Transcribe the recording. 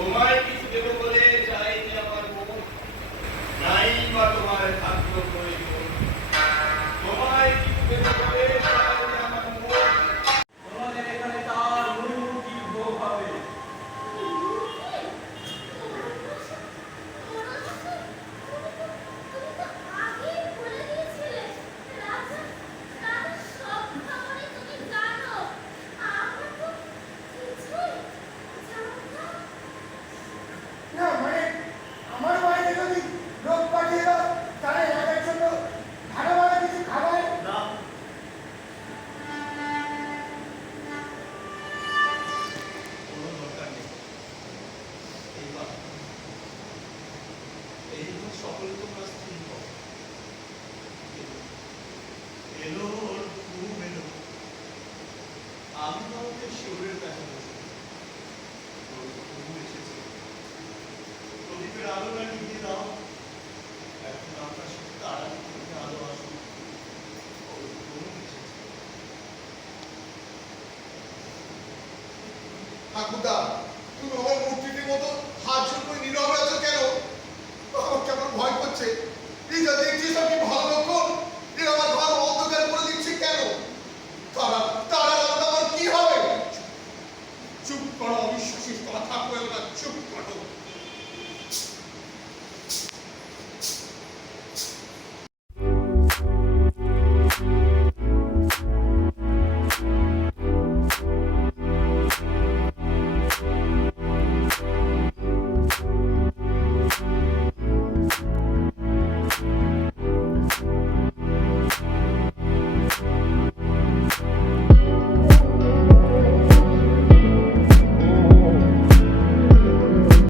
তোমায় কিছু দেবো Acudado.